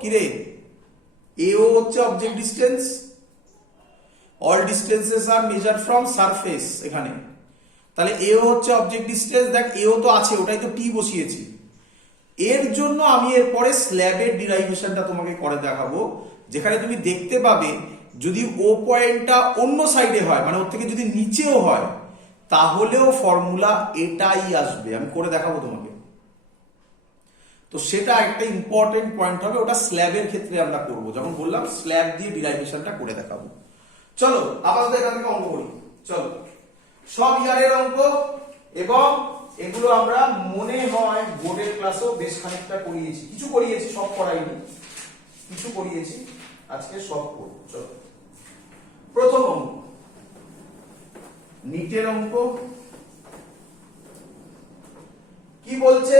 কি রে, এও হচ্ছে object distance, all distances are measured from surface এখানে, তাহলে এও হচ্ছে অবজেক্ট ডিস্টেন্স। দেখ এও তো আছে, ওটাই তো টি বসিয়েছি। এর জন্য আমি এরপরে স্ল্যাবের ডিরাইভেশনটা তোমাকে করে দেখাবো, যেখানে তুমি দেখতে পাবে যদি ও পয়েন্টটা অন্য সাইডে হয়, মানে ওর থেকে যদি নিচেও হয়, তাহলেও ফর্মুলা এটাই আসবে। আমি করে দেখাবো তোমাকে। তো সেটা একটা ইম্পর্টেন্ট পয়েন্ট হবে, ওটা স্ল্যাবের ক্ষেত্রে আমরা করবো, যখন বললাম স্ল্যাব দিয়ে ডিরাইভেশনটা করে দেখাবো। চলো আপাতত এখান থেকে অঙ্ক করি। চলো, সব ইয়ারের অঙ্ক, এবং এগুলো আমরা মনে হয় বোর্ডের ক্লাসেও বেশ খানিকটা করিয়েছি, কিছু করিয়েছি, সব করাইনি, কিছু করিয়েছি, আজকে সব করবো। চলো, প্রথম অঙ্ক, নিটের অঙ্ক। কি বলছে,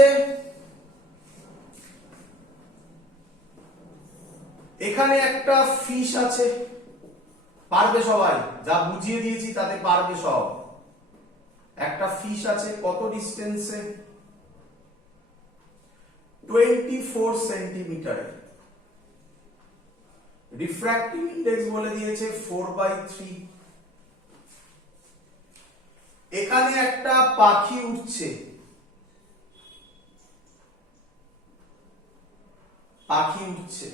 এখানে একটা ফিশ আছে, পারবে সবাই, যা বুঝিয়ে দিয়েছি তাতে পারবে সব। একটা ফিশ আছে কত ডিস্টেন্সে, 24 সেন্টিমিটারে, রিফ্র্যাক্টিভ ইন্ডেক্স বলে দিয়েছে 4/3। এখানে একটা পাখি উঠছে, পাখি উঠছে,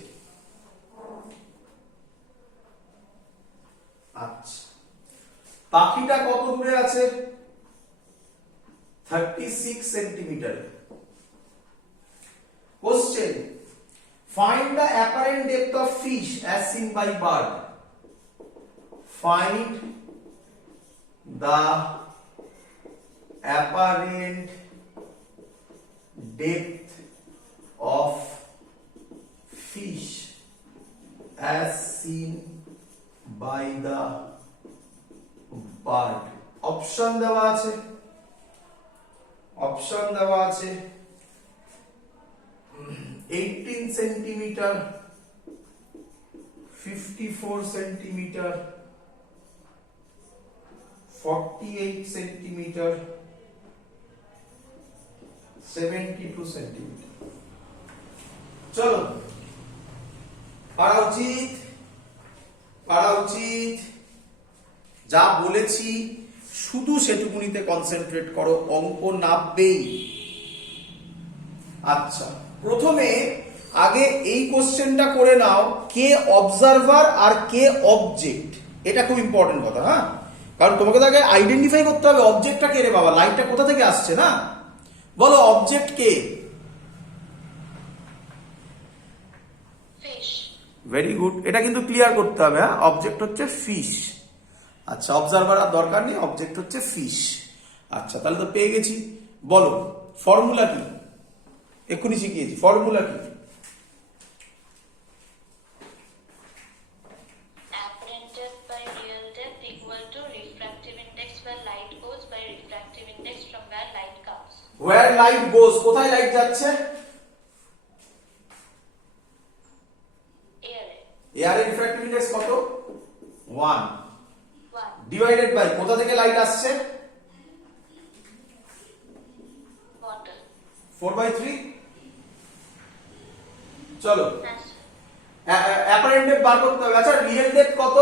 আচ্ছা, পাখিটা কত দূরে আছে, 36 সেন্টিমিটারে। Question, find the apparent depth of fish as seen by bird. Find the apparent depth of fish as seen by the bird. Option দেওয়া আছে, অপশন দেওয়া আছে 18 সেন্টিমিটার, 54 সেন্টিমিটার, 48 সেন্টিমিটার, 72 সেন্টিমিটার। চলো, পারা উচিত, পারা উচিত, যা বলেছি শুধু সেটুকুনিতে কনসেন্ট্রেট করো, অঙ্ক নামবেই। আচ্ছা, প্রথমে আগে এই কোশ্চেনটা করে নাও, কে অবজারভার আর কে অবজেক্ট, এটা খুব ইম্পর্টেন্ট কথা। হ্যাঁ, কারণ তোমাকে তো আগে আইডেন্টিফাই করতে হবে অবজেক্টটা কে রে বাবা, লাইটটা কোথা থেকে আসছে, না বলো অবজেক্ট কে। ভেরি গুড, এটা কিন্তু ক্লিয়ার করতে হবে। হ্যাঁ, অবজেক্ট হচ্ছে ফিশ। আচ্ছা, অবজারভার আর দরকার নেই, অবজেক্ট হচ্ছে ফিশ। আচ্ছা, তাহলে তো পেয়ে গেছি। বলো ফর্মুলা কি, এক্ষুনি শিখিয়েছি, ফর্মুলা কি? Apparent depth by real depth equal to refractive index where light goes by refractive index from where light comes. Where light goes, কোথায় লাইট যাচ্ছে? Air. এয়ারের রিফ্র্যাক্টিভ ইন্ডেক্স কত? 1 ডিভাইডেড বাই কোথা থেকে লাইট আসছে? Water. 4/3। চলো, apparent depth বার করতে হবে। আচ্ছা, রিয়েল ডেপথ কত?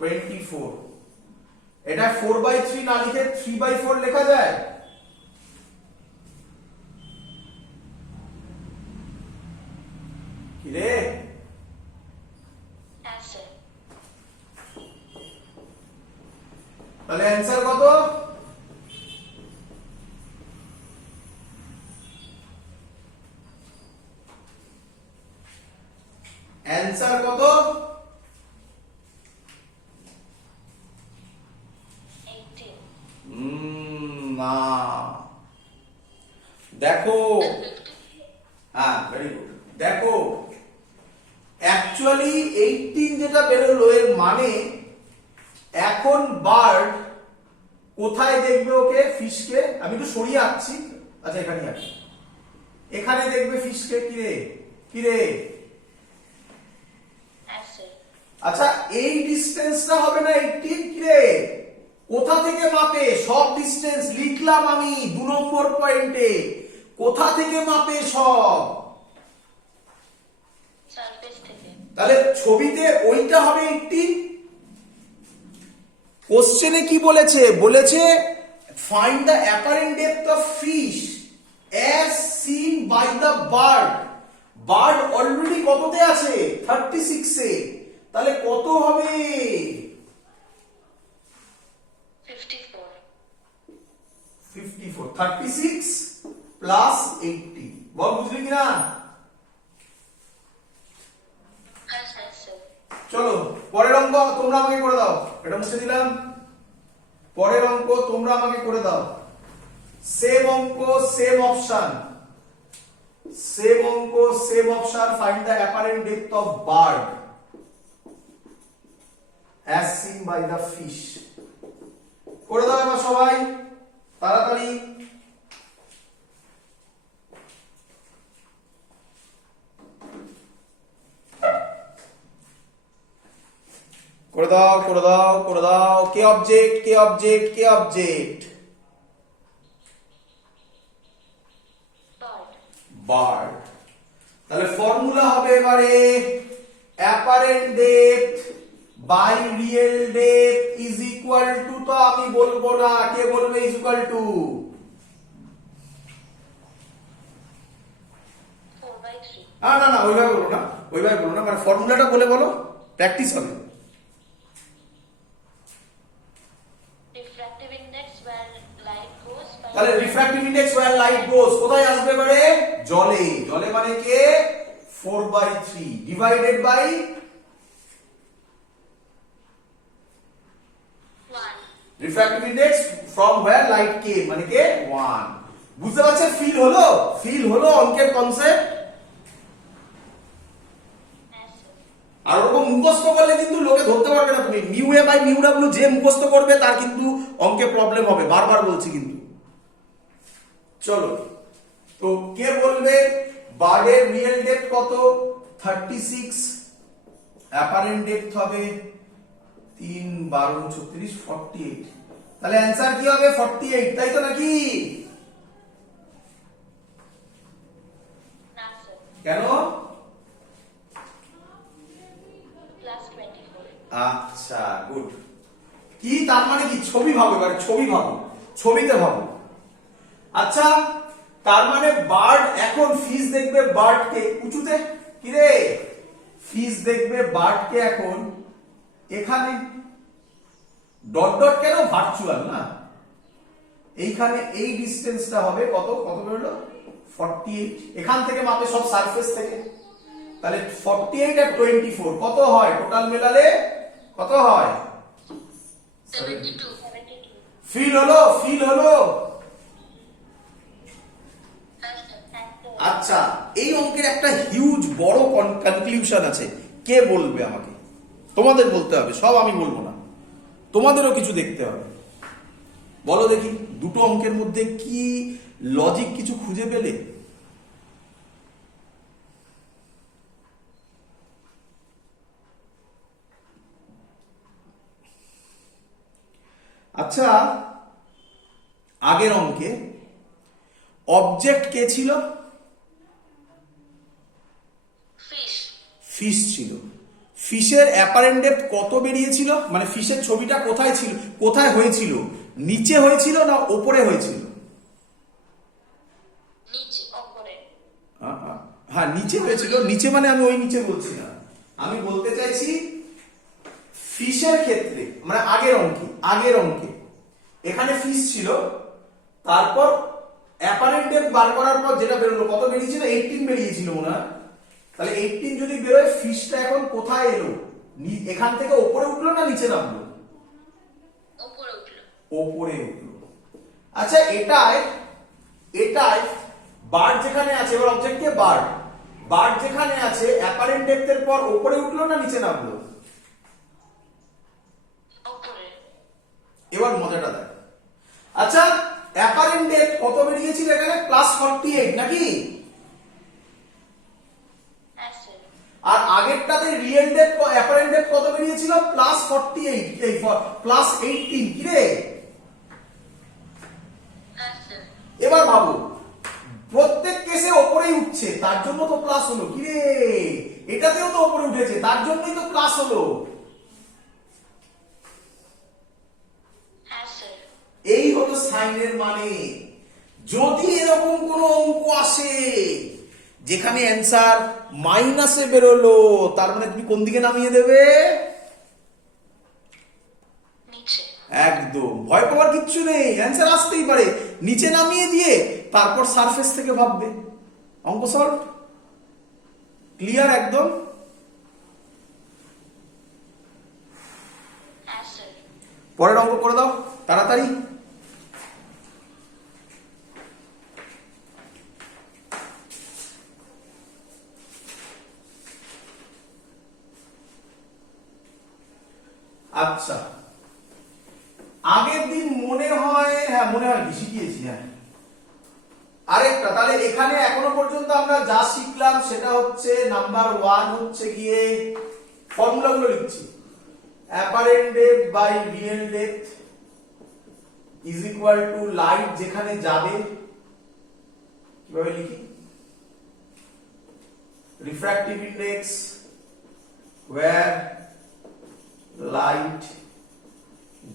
24। এটা 4/3 না লিখে 3/4 লেখা যায়? কি রে? তাহলে অ্যানসার কত? অ্যানসার কত? 18। না, দেখো, হ্যাঁ ভেরি গুড, দেখো অ্যাকচুয়ালি 18 যেটা বেরোলো, এর মানে এখন বার্ড কোথায় দেখবে ওকে, ফিশকে? আমি একটু সরিয়ে আঁকছি। আচ্ছা, এখানে আঁকি, এখানে দেখবে ফিশকে। কিরে কিরে, আচ্ছা এই ডিসটেন্সটা হবে না 18? কিরে কোথা থেকে মাপে? সব ডিস্টেন্স লিখলাম আমি 2 নম্বর পয়েন্টে। কোথা থেকে মাপে সব? সারফেস থেকে। তাহলে ছবিতে ওইটা হবে 18। কোশ্চেনে কি বলেছে? বলেছে find the apparent depth of fish as seen by the bird. Bird already কততে আছে? 36 এ। তাহলে কত হবে? 54। 54 36 প্লাস 80। বল বুঝলি কিনা? হ্যাঁ স্যার। চলো পরের অঙ্ক তোমরা আমাকে করে দাও। এটা মুছে দিলাম। পরের অঙ্ক তোমরা আমাকে করে দাও। সেম অঙ্ক সেম অপশন। সেম অঙ্ক same option. Find the apparent depth of bird as seen by the fish। করে দাও এবার সবাই তাড়াতাড়ি। করে দাও করে দাও করে দাও। কে অবজেক্ট কে অবজেক্ট কে অবজেক্ট? বার্ড। বার্ড। তাহলে ফর্মুলা হবে এবারে apparent depth by real depth is equal to, তো আমি বলবো না, কে বলবে ইজ ইকুয়াল টু? 4/3। না না না ওইভাবে বলো না, ওইভাবে বলো না, মানে ফর্মুলাটা বলে বলো, প্র্যাকটিস হবে। Refractive index where light goes by তাহলে refractive index where light goes কোথায় আসবে এবারে? জলে। জলে মানে কে? 4/3 divided by 1। Refractive index from where light came মানে কে? 1। বুঝতে পারছেন? ফিল হলো? ফিল হলো অঙ্কের কনসেপ্ট? হ্যাঁ স্যার। আর ওরকম মুখস্থ করলে কিন্তু লোকে ধরতে পারবে না। তুমি মিউ এ বাই মিউ ডাব্লিউ যে মুখস্থ করবে তার কিন্তু অঙ্কে প্রবলেম হবে, বারবার বলছি কিন্তু। চলো তো কে বলবে বার্ডের রিয়েল ডেপথ কত? 36। অ্যাপারেন্ট ডেপথ হবে 3 12 36 48। তাহলে অ্যানসার কি হবে? 48, তাই তো নাকি? না স্যার। কেন? +24। আচ্ছা গুড। কি তার মানে কি? ছবি ভাবো এবারে, ছবি ভাবো, ছবিতে ভাবো। আচ্ছা তার মানে বার্ড এখন ফিশ দেখবে বার্ডকে উঁচুতে, কি রে? ফিশ দেখবে বার্ডকে এখন এখানে। ডট ডট কেন? ভার্চুয়াল না? এইখানে এই ডিসটেন্সটা হবে কত? কত বেরোলো? 48। এখান থেকে মাপে সব সারফেস থেকে। তাহলে 48 আর 24 কত হয়? টোটাল মেলালে কত হয়? 72। ফিল হলো? ফিল হলো? হ্যাঁ স্যার। আচ্ছা এই অঙ্কের একটা হিউজ বড় কনক্লুশন আছে। কে বলবে আমাকে? তোমাদের বলতে হবে, সব আমি বলবো না, তোমাদেরও কিছু দেখতে হবে। বলো দেখি দুটো অঙ্কের মধ্যে কি লজিক কিছু খুঁজে পেলে? আচ্ছা আগের অঙ্কে অবজেক্ট কে ছিল? ফিশ। ফিশ ছিল। ফিশের অ্যাপারেন্ট ডেপথ কত বেরিয়েছিল? মানে ফিশের ছবিটা কোথায় ছিল, কোথায় হয়েছিল? নিচে হয়েছিল না ওপরে হয়েছিল? নিচে। উপরে। হ্যাঁ নিচে হয়েছিল। নিচে মানে আমি ওই নিচে বলছি না, আমি বলতে চাইছি ফিশের ক্ষেত্রে, মানে আগের অঙ্কে এখানে ফিশ ছিল, তারপর অ্যাপারেন্ট ডেপথ বার করার পর যেটা বেরোলো কত বেরিয়েছিল? 18 বেরিয়েছিল মনে হয়। তাহলে 18 যদি বেরোয়, ফিশটা এখন কোথায় এলো? এখান থেকে ওপরে উঠলো না নিচে নামলো? উপরে উঠলো। ওপরে উঠলো। আচ্ছা এটাই বার্ড যেখানে আছে, এবার অবজেক্টকে বার্ড যেখানে আছে অ্যাপারেন্ট ডেপথের পর ওপরে উঠলো না নিচে নামলো? উপরে। এবার মজাটা দেখ। আচ্ছা অ্যাপারেন্ট ডেপথ কত বেরিয়েছিল এখানে? +48 নাকি? হ্যাঁ স্যার। আর আগেরটাতে রিয়েল ডেপথ অ্যাপারেন্ট ডেপথ কত বেরিয়েছিল? +48 এই +18 কি রে? উপরে উঠেছে, তার জন্যই তো প্লাস হলো। হ্যাঁ স্যার। এই হলো সাইনের মানে। যদি এরকম কোনো অঙ্ক আসে যেখানে অ্যান্সার মাইনাসে বেরোলো, তার মানে তুমি কোন দিকে নামিয়ে দেবে? নিচে। একদম, ভয় পাওয়ার কিচ্ছু নেই, অ্যান্সার আসতেই পারে, নিচে নামিয়ে দিয়ে তারপর সারফেস থেকে ভাববে। অঙ্ক সলভ। ক্লিয়ার একদম? হ্যাঁ স্যার। পরের অঙ্ক করে দাও তাড়াতাড়ি। আচ্ছা, আগের দিন মনে হয়, হ্যাঁ মনে হয় কি শিখিয়েছি, হ্যাঁ আরেকটা। তাহলে এখানে এখনো পর্যন্ত আমরা যা শিখলাম সেটা হচ্ছে নাম্বার 1 হচ্ছে গিয়ে ফর্মুলাগুলো লিখছি। Apparent depth by real depth is equal to light যেখানে যাবে, কিভাবে লিখি? Refractive index where light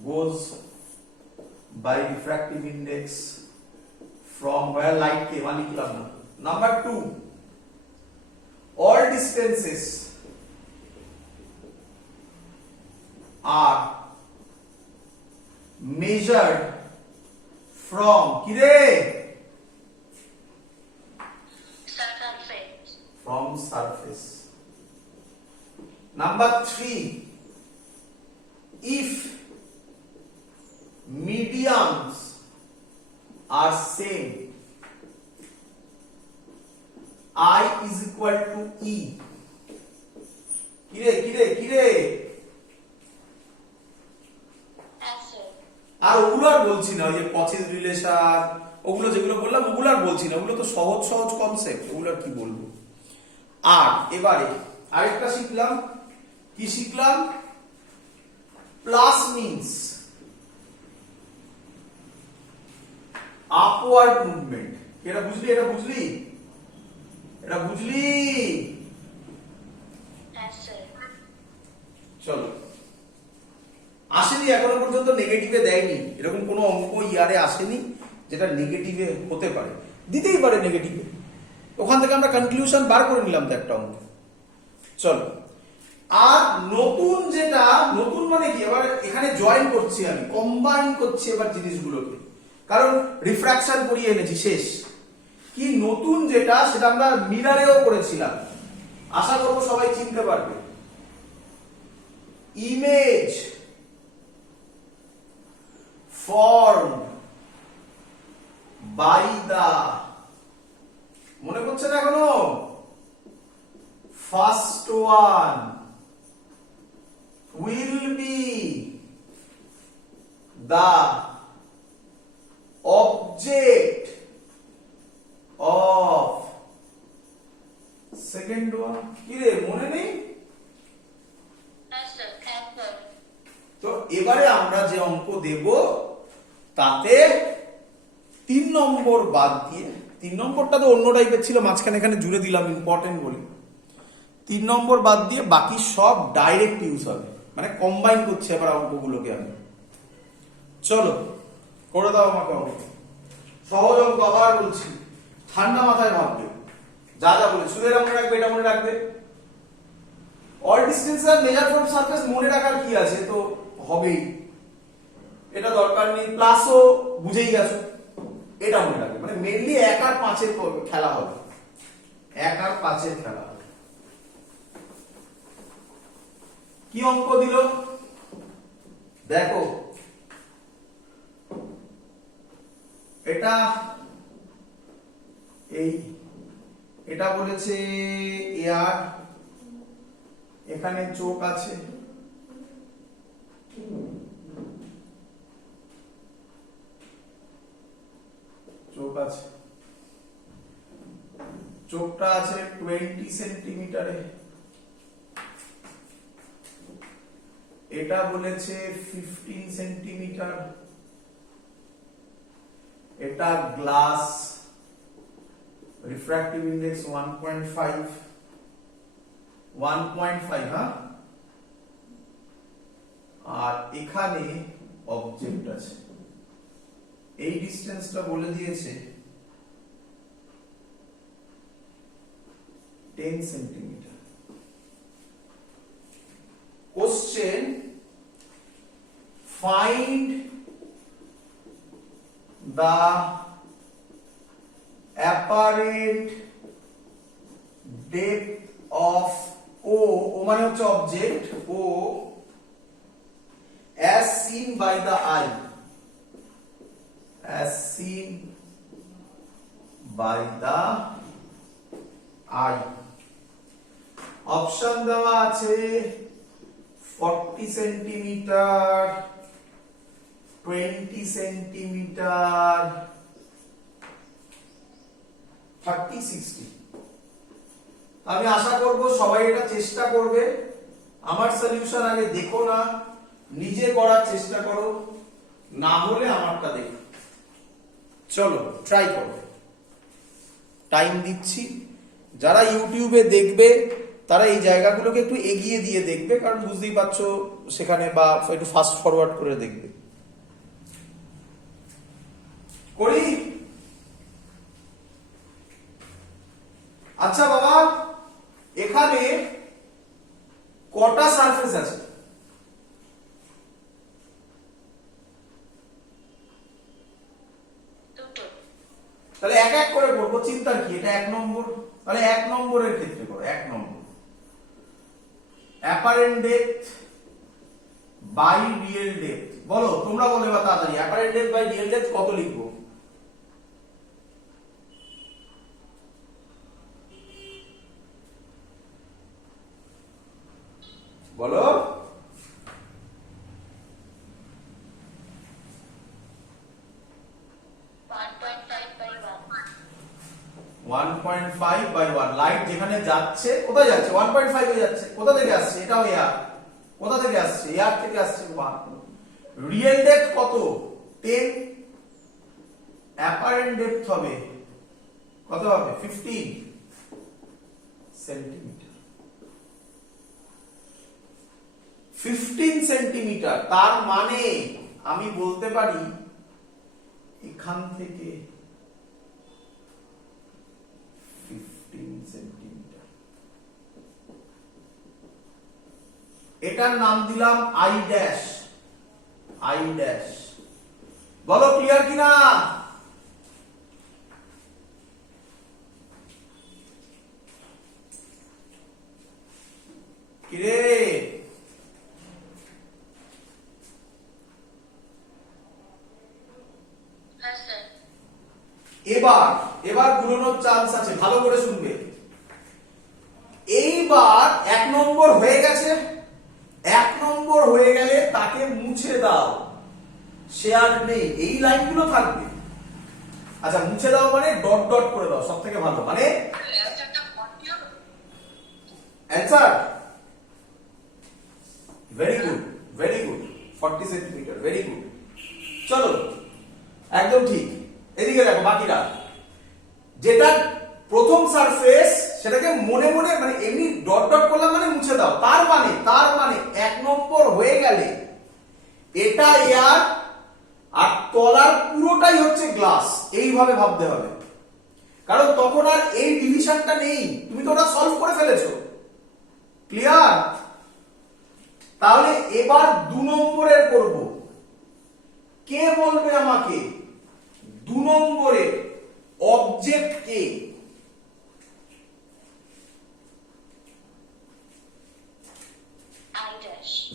goes by refractive index from where light came, লিখলাম না। Number 2, all distances are measured from কিরে? Surface. From surface. Number 3, if mediums are same, I is equal to E. কিরে কিরে কিরে? হ্যাঁ sir. আর ওগুলো আর বলছি না, ওই যে কচিস রিলেশন ওগুলো যেগুলো বললাম ওগুলো আর বলছি না, ওগুলো তো সহজ সহজ কনসেপ্ট, ওগুলো আর কি বলবো। আর এবারে আরেকটা শিখলাম, কি শিখলাম? Plus means upward movement. এটা বুঝলি? এটা বুঝলি? এটা বুঝলি? হ্যাঁ স্যার। চলো, আসেনি এখনো পর্যন্ত, নেগেটিভে দেয়নি, এরকম কোনো অঙ্ক ইয়ারে আসেনি যেটা নেগেটিভে হতে পারে, দিতেই পারে নেগেটিভে। ওখান থেকে আমরা কনক্লুশন বার করে নিলাম তো একটা অঙ্ক। চলো, আর নতুন যেটা, নতুন মানে কি, এবার এখানে জয়েন করছি আমি, কম্বাইন করছি এবার জিনিসগুলোকে, কারণ রিফ্র্যাকশন করিয়ে এনেছি শেষ। কি নতুন যেটা, সেটা আমরা মিরারেও করেছিলাম, আশা করবো সবাই চিনতে পারবে। ইমেজ formed by the, মনে করছে না এখনো? First one will be the object of second one. কি রে, মনে নেই? হ্যাঁ স্যার। হ্যাঁ স্যার। তো এবারে আমরা যে অঙ্ক দেব তাতে 3 নম্বর বাদ দিয়ে, 3 নম্বরটা তো অন্য টাইপের ছিল, মাঝখানে এখানে জুড়ে দিলাম ইম্পর্টেন্ট বলি, 3 নম্বর বাদ দিয়ে বাকি সব ডাইরেক্ট ইউজ হবে, মানে কম্বাইন করছে এবার অঙ্কগুলোকে আমি। চলো করে দাও আমাকে অঙ্ক, সহজ অঙ্ক আবার বলছি, ঠান্ডা মাথায় ভাববে, যা যা বলে শুধু এটা মনে রাখবে, এটা মনে রাখবে। All distance are measure from surface মনে রাখার কি আছে, তো হবেই, এটা দরকার নেই। প্লাসও বুঝেই গেছো, এটা মনে রাখবে, মানে মেইনলি 1 আর 5 এর খেলা হবে, 1 আর 5 এর খেলা হবে। কি অঙ্ক দিল দেখো, এটা এই, এটা বলেছে এয়ার, এখানে চোখ আছে, চোখ আছে, চোখটা আছে 20 সেন্টিমিটারে, এটা বলেছে 15 সেন্টিমিটার, এটা গ্লাস, রিফ্র্যাক্টিভ ইন্ডেক্স 1.5, 1.5, হ্যাঁ, আর এখানে অবজেক্ট আছে, এই ডিসটেন্সটা বলে দিয়েছে 10 centimetre. Question, find the apparent depth of O, O মানে হচ্ছে object, O as seen by the eye, as seen by the eye। Option দেওয়া আছে 40 সেন্টিমিটার, 20 সেন্টিমিটার, 30, 60। আমি আশা করব সবাই এটা চেষ্টা করবে। আমার সলিউশন আগে দেখো না, নিজে করার চেষ্টা করো, না হলে আমারটা দেখো। চলো ট্রাই করো, টাইম দিচ্ছি। যারা ইউটিউবে দেখবে তারা এই জায়গাগুলোকে একটু এগিয়ে দিয়ে দেখবে, কারণ বুঝতেই পারছো সেখানে, বা একটু ফাস্ট ফরওয়ার্ড করে দেখবে। করি? আচ্ছা বাবা, এখানে কটা সারফেস আছে? দুটো। তাহলে এক এক করে করবো, চিন্তার কি, এটা 1 নম্বর। তাহলে 1 নম্বরের ক্ষেত্রে করো। 1 number, apparent depth by real depth. বলো, তোমরা বলো এবার তাড়াতাড়ি, apparent depth by real depth কত লিখবো? বলো। 1.5/1। লাইট যেখানে যাচ্ছে, কোথায় যাচ্ছে? 1.5 এ যাচ্ছে। কোথা থেকে আসছে? এটাও এয়ার। কোথা থেকে আসছে? এয়ার থেকে আসছে। রিয়েল ডেপথ কত? 10। অ্যাপারেন্ট ডেপথ হবে কত? হবে 15 সেন্টিমিটার। 15 সেন্টিমিটার। তার মানে আমি বলতে পারি এখান থেকে 15 সেন্টিমিটার। এটার নাম দিলাম আই ড্যাশ। I dash. বলো ক্লিয়ার কিনা? কিরে, এবার এবার ঘুরানোর চান্স আছে, ভালো করে শুনবে। এইবার 1 নম্বর হয়ে গেছে। 1 নম্বর হয়ে গেলে তাকে মুছে দাও, সে আর নেই, এই লাইনগুলো থাকবে। আচ্ছা, মুছে দাও মানে ডট ডট করে দাও, সব থেকে ভালো। মানে answer very good, very good. 40 centimetre, very good. চলো, একদম ঠিক। এদিকে দেখো, বাকিরা যেটা প্রথম সারফেস সেটাকে মনে মনে, মানে এমনি ডট ডট করলাম মানে মুছে দাও। তার মানে 1 নম্বর হয়ে গেলে এটা এয়ার আর তলার পুরোটাই হচ্ছে গ্লাস, এইভাবে ভাবতে হবে। কারণ তখন আর এই ডিভিশনটা নেই, তুমি তো ওটা সলভ করে ফেলেছো। ক্লিয়ার? তাহলে এবার 2 নম্বরের করব। কে বলবে আমাকে 2 নম্বরের অবজেক্ট কে?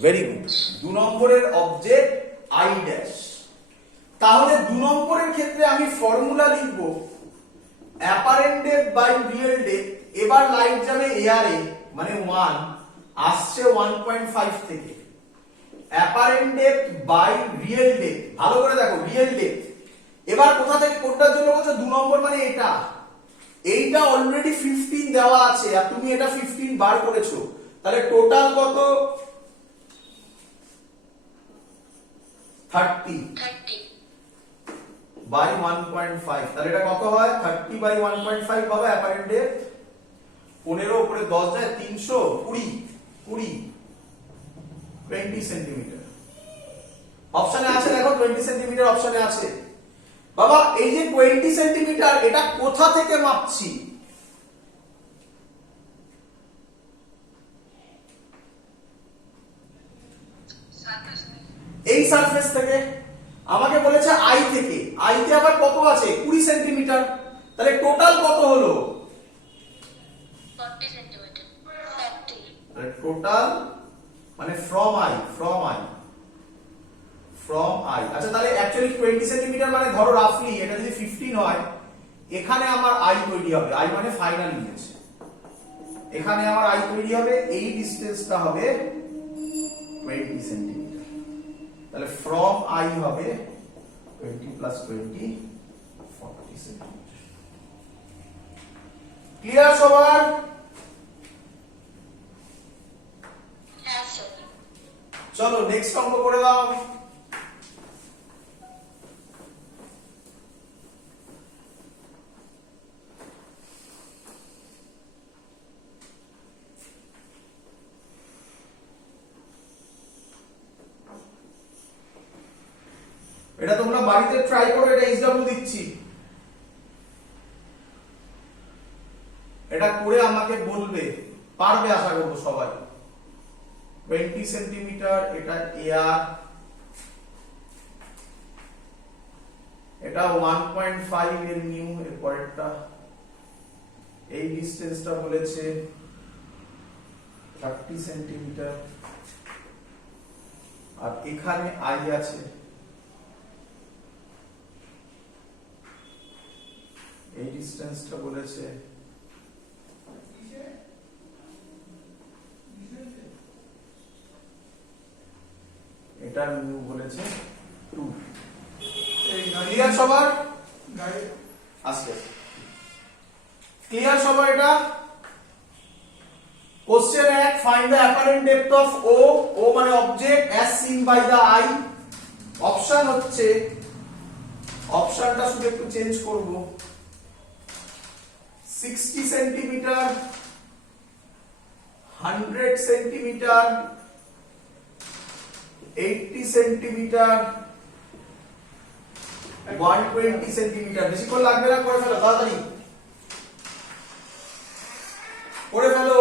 Very good. 2 নম্বরের অবজেক্ট আই ড্যাশ। তাহলে 2 নম্বরের ক্ষেত্রে আমি ফর্মুলা লিখব apparent depth by real depth. এবার লাইট যাবে এয়ারে, মানে 1 আসছে 1.5 থেকে। Apparent depth by real depth, ভালো করে দেখো, রিয়েল ডেপথ। এবার কোথা থেকে কোনটার জন্য বলছো? 2 নম্বর মানে এটা। এইটা অলরেডি 15 দেওয়া আছে আর তুমি এটা 15 বার করেছো। তাহলে টোটাল কত? 30 বাই 1.5। তাহলে এটা কত হয়? 30 বাই 1.5 হবে অ্যাপারেন্ট ডেপথ। 15 উপরে 10 যায় 320 20 সেন্টিমিটার অপশনে আছে, দেখো 20 সেন্টিমিটার অপশনে আছে। বাবা এই যে 20 সেন্টিমিটার এটা কোথা থেকে মাপছি? এই সারফেস থেকে। আমাকে বলেছে আই থেকে, আইতে আবার কত আছে? 20 সেন্টিমিটার। তাহলে টোটাল কত হলো? 40 centimeter. 40. টোটাল মানে ফ্রম আই আচ্ছা তাহলে অ্যাকচুয়ালি 20 সেন্টিমিটার মানে ধরো রাফলি এটা যদি 15 হয়, এখানে আমার আই তৈরি হবে, আই মানে ফাইনাল ইমেজ, এখানে আমার আই তৈরি হবে, এই ডিসটেন্সটা হবে 20 সেন্টিমিটার। তাহলে ফ্রম আই হবে 20 প্লাস 20 40 সেন্টিমিটার। ক্লিয়ার সবার? হ্যাঁ স্যার। চলো নেক্সট অঙ্ক করে দাও। এটা তোমরা বাড়িতে ট্রাই করো, এটা এসডব্লিউ দিচ্ছি, এটা করে আমাকে বলবে, পারবে আশা করবো সবাই। 20 সেন্টিমিটার, এটা এয়ার, এটা 1.5 এর নিউ, এর পরেরটা এই ডিসটেন্সটা বলেছে 30 সেন্টিমিটার, আর এখানে আই আছে, এই ডিসটেন্সটা বলেছে এটার নিউ বলেছে 2। ক্লিয়ার সবার? আজকে ক্লিয়ার সবার? এটা question 1, find the apparent depth of O, O মানে object, as seen by the eye. Option হচ্ছে, অপশনটা শুধু একটু চেঞ্জ করব, 60 সেন্টিমিটার, 100 সেন্টিমিটার, 80 সেন্টিমিটার, 120 সেন্টিমিটার। বেশিক্ষণ লাগবে না, করে ফেলো তাড়াতাড়ি, করে ফেলো।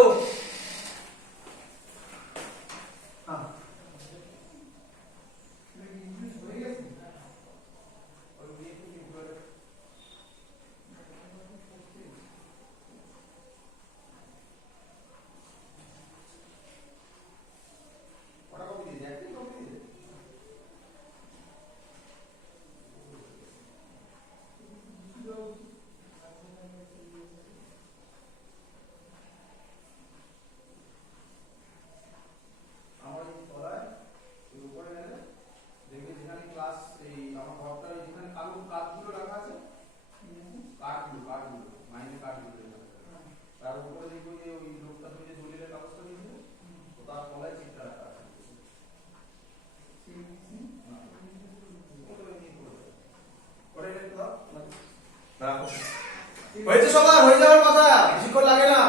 হয়েছে সবার? হয়ে যাওয়ার কথা, বেশিক্ষণ লাগে না।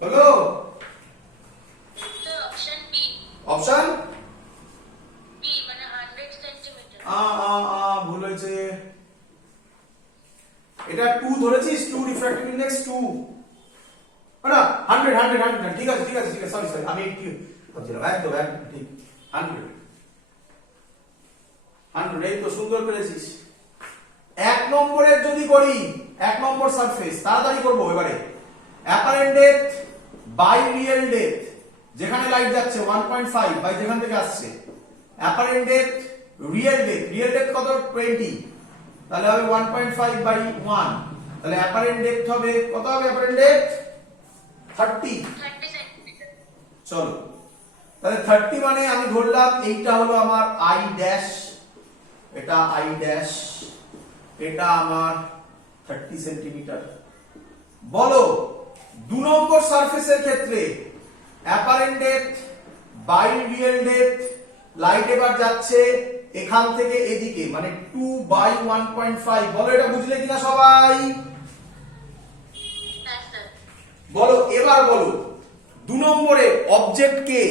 হলো? Sir option B. Option B মানে 100 সেন্টিমিটার। ভুল হয়েছে, এটা 2 ধরেছিস, 2 রিফ্র্যাক্টিভ ইনডেক্স 2, না 100 ঠিক আছে সরি আমি কি বলছিলাম, একদম ঠিক 100 এই তো সুন্দর করেছিস। 1 নম্বরের যদি করি, 1 নম্বর সারফেস, তাড়াতাড়ি করবো এবারে। Apparent depth by real depth, যেখানে লাইট যাচ্ছে 1.5 বাই যেখান থেকে আসছে, অ্যাপারেন্ট ডেপথ রিয়েল ডেপথ কত? 20, তাহলে হবে 1.5 বাই 1, তাহলে অ্যাপারেন্ট ডেপথ হবে কত? হবে অ্যাপারেন্ট ডেপথ 30 সেন্টিমিটার। চলো তাহলে 30 মানে আমি ধরলাম এইটা হলো আমার আই ড্যাশ, এটা আই ড্যাশ, এটা আমার 30 সেন্টিমিটার। বলো 2 নম্বর সারফেসের ক্ষেত্রে apparent depth by real depth, light এবার যাচ্ছে এখান থেকে এদিকে, মানে 2 বাই 1.5। বলো এটা বুঝলে কিনা সবাই? বলো এবার বলো 2 নম্বরে object K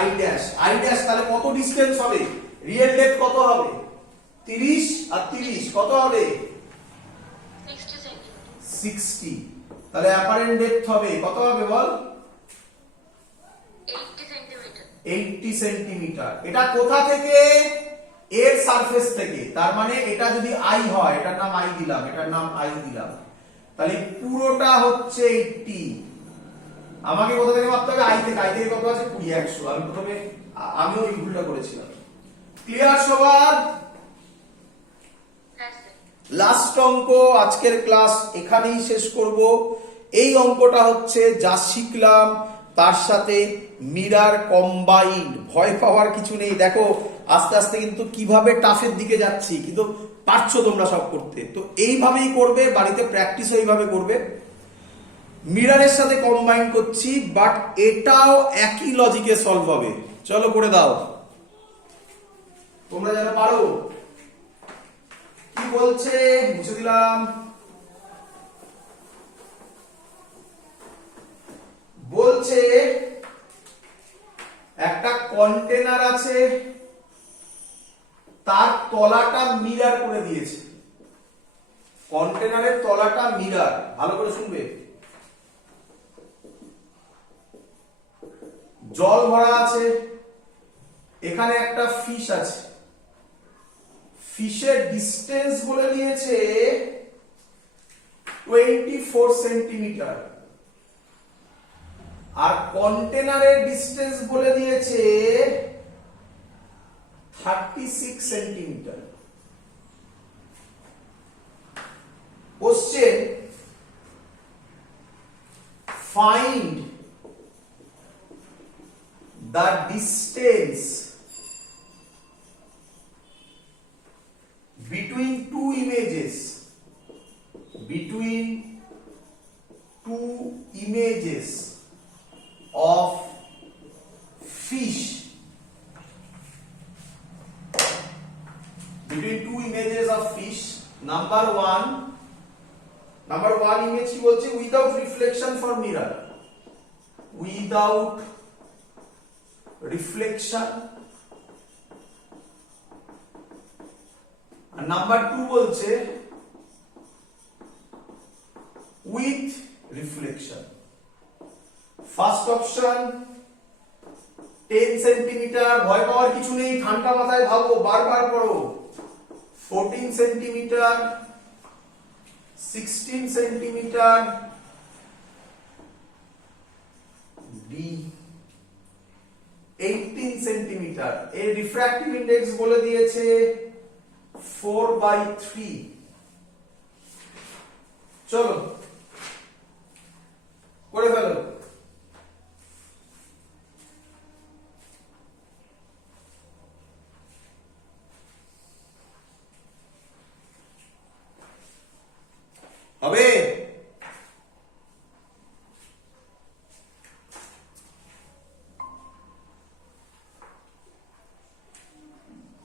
I dash. I dash তাহলে কত ডিসটেন্স হবে রিয়েল ডেপথ কত হবে 30 আর 30 কত হবে 60 centimeter. 60 তাহলে অ্যাপারেন্ট ডেপথ হবে কত হবে বল 80 centimeter. 80 সেন্টিমিটার এটা কোথা থেকে এর সারফেস থেকে তার মানে এটা যদি আই হয় এটার নাম আই দিলাম এটার নাম আই দিলাম তাহলে পুরোটা হচ্ছে 80 আমাকে কোথা থেকে মাপতে হবে আই থেকে কত আছে 20 100 আমি প্রথমে আমিও এই ভুলটা করেছিলাম ক্লিয়ার সবার Yes, sir. লাস্ট অঙ্ক আজকের ক্লাস এখানেই শেষ করব এই অঙ্কটা হচ্ছে যা শিখলাম তার সাথে মিরার কম্বাইন্ড ভয় পাওয়ার কিছু নেই দেখো আস্তে আস্তে কিন্তু কিভাবে টাফের দিকে যাচ্ছি কিন্তু পারছো তোমরা সব করতে তো এইভাবেই করবে বাড়িতে প্র্যাকটিসও এইভাবে করবে মিরারের সাথে কম্বাইন করছি বাট এটাও একই লজিকে সলভ হবে চলো করে দাও তোমরা যেন পারো কি বলছে মুছে দিলাম বলছে একটা কন্টেনার আছে তার তলাটা মিরার করে দিয়েছে কন্টেনারের তলাটা মিরার ভালো করে শুনবে জল ভরা আছে এখানে একটা ফিশ আছে ফিশের ডিস্টেন্স বলে দিয়েছে 24 সেন্টিমিটার আর কন্টেনারের ডিস্টেন্স বলে দিয়েছে 36 centimetre question find the distance between two images of fish number one image কি বলছে without reflection for mirror without reflection আর নাম্বার 2 বলছে with reflection first option 10 centimetre ভয় পাওয়ার কিছু নেই ঠান্ডা মাথায় ভাবো বারবার পড়ো 14 সেন্টিমিটার 16 সেন্টিমিটার ডি 18 সেন্টিমিটার এর রিফ্র্যাক্টিভ ইন্ডেক্স বলে দিয়েছে 4/3 চলো করে ফেলো হবে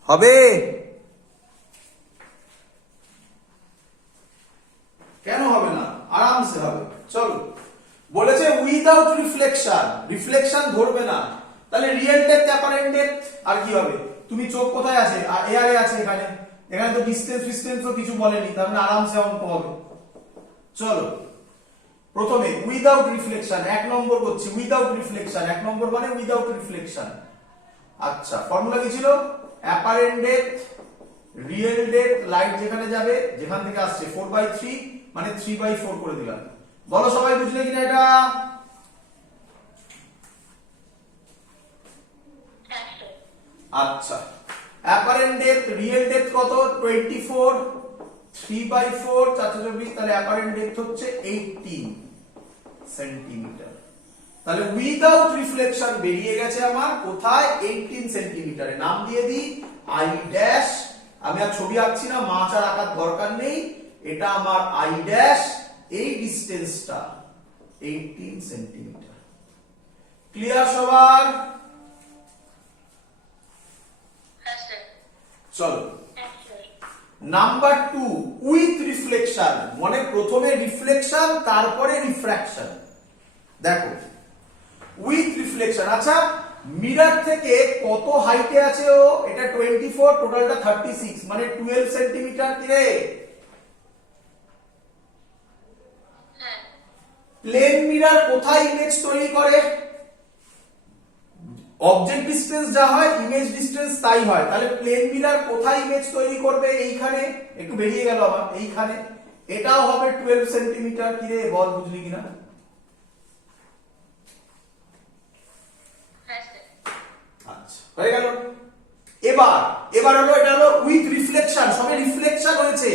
হবে কেন হবে না আরামসে হবে চলো বলেছে উইদাউট রিফ্লেকশন ধরবে না তাহলে রিয়েল ডেপথ অ্যাপারেন্ট ডেপথ আর কি হবে তুমি চোখ কোথায় আছে এয়ারে আছে এখানে তো ডিসটেন্স তো কিছু বলেনি তার মানে আরামসে অঙ্ক হবে চলো প্রথমে উইদাউট রিফ্লেকশন 1 নম্বর করছি উইদাউট রিফ্লেকশন 1 নম্বর মানে উইদাউট রিফ্লেকশন আচ্ছা ফর্মুলা কি ছিল apparent depth real depth light যেখানে যাবে যেখান থেকে আসছে 4/3 মানে 3/4 করে দিলাম বলো সবাই বুঝলে কিনা এটা Yes, sir. আচ্ছা অ্যাপারেন্ট ডেপথ রিয়েল ডেপথ কত 24 3/4 424 তাহলে অ্যাপারেন্ট ডেপথ হচ্ছে 18 সেন্টিমিটার তাহলে উইদাউট রিফ্লেকশন বেরিয়ে গেছে আমার কোথায় 18 সেন্টিমিটারে নাম দিয়ে দিই আই ড্যাশ আমি আর ছবি আঁকছি না মাছ আর আঁকার দরকার নেই এটা আমার আই ড্যাশ এই ডিসটেন্সটা 18 সেন্টিমিটার ক্লিয়ার সবার Yes, sir. চলো Yes, sir. Number 2 with reflection, মানে প্রথমে রিফ্লেকশন তারপরে রিফ্র্যাকশন। দেখো উইথ রিফ্লেকশন, আচ্ছা মিরর থেকে কত হাইটে আছে ও? এটা 24, টোটালটা 36, মানে 12 সেন্টিমিটার। কি রে? হ্যাঁ, প্লেন মিরর কোথায় ইমেজ তৈরি করে? অবজেক্ট ডিসটেন্স যা হয় ইমেজ ডিসটেন্স তাই হয়। তাহলে প্লেন মিরর কোথায় ইমেজ তৈরি করবে? এইখানে, একটু বেরিয়ে গেল আবার, এইখানে। এটাও হবে 12 সেন্টিমিটার। কি রে বল, বুঝলি কিনা? হ্যাঁ স্যার। আচ্ছা, হয়ে গেল। এবার হলো, এটা হলো উইথ রিফ্লেকশন, সবে রিফ্লেকশন হয়েছে।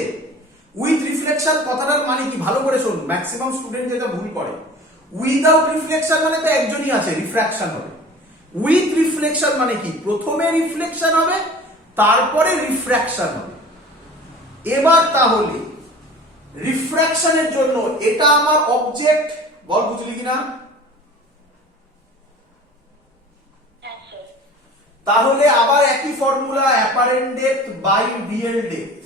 উইথ রিফ্লেকশন কথাটার মানে কি ভালো করে শোন, ম্যাক্সিমাম স্টুডেন্ট যেটা ভুল করে। উইদাউট রিফ্লেকশন মানে তো একজনই আছে, রিফ্র্যাকশন হবে। উইথ রিফ্লেকশন মানে কি, প্রথমে রিফ্লেকশন হবে তারপরে রিফ্র্যাকশন হবে। এবার তাহলে রিফ্র্যাকশনের জন্য এটা আমার অবজেক্ট, বল বুঝলি কিনা? হ্যাঁ স্যার। তাহলে আবার একই formula, apparent depth by real depth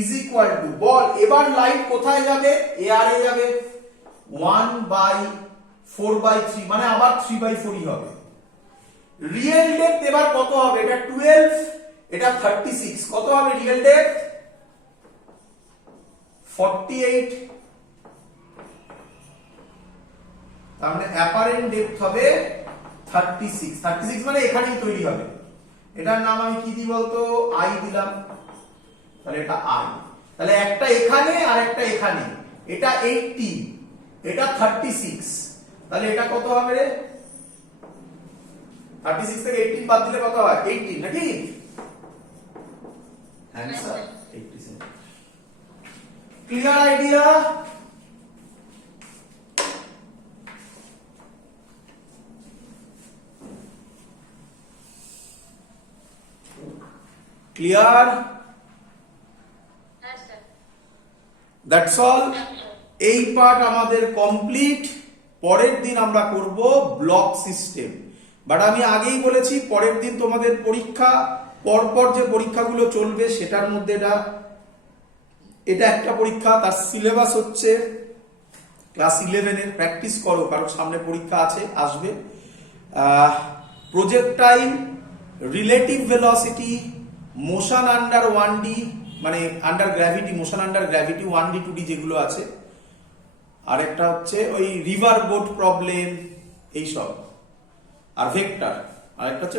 is equal to, বল এবার লাইট কোথায় যাবে? এয়ার এ যাবে। 1/4/3, মানে আবার 3/4 হবে। রিয়েল ডেপথ এবার কত হবে? এটা 12, এটা 36, কত হবে রিয়েল ডেপথ? 48। তার মানে অ্যাপারেন্ট ডেপথ হবে 36 মানে এখানেই তৈরি হবে। এটার নাম আমি কি দিই বলতো? আই দিলাম। তাহলে এটা আই, তাহলে একটা এখানে আর একটা এখানে। এটা 80, এটা 36, তাহলে এটা কত হবে রে? 36 থেকে 18 বাদ দিলে কত হয়? 18 নাকি? অ্যানসার 87। Clear idea? ক্লিয়ার? হ্যাঁ স্যার। That's all. এই পার্ট আমাদের কমপ্লিট। পরের দিন আমরা করব ব্লক সিস্টেম। বাট আমি আগেই বলেছি পরের দিন তোমাদের পরীক্ষা, পরপর যে পরীক্ষাগুলো চলবে সেটার মধ্যে এটা একটা পরীক্ষা। তার সিলেবাস হচ্ছে ক্লাস 11 এর, প্র্যাকটিস করো কারণ সামনে পরীক্ষা আছে, আসবে। Projectile, relative velocity, motion under 1D, মানে under gravity, motion under gravity 1D 2D যেগুলো আছে। আরেকটা হচ্ছে ওই রিভার বোট প্রবলেম, এইসব। আর ভেক্টর, আরেকটা হচ্ছে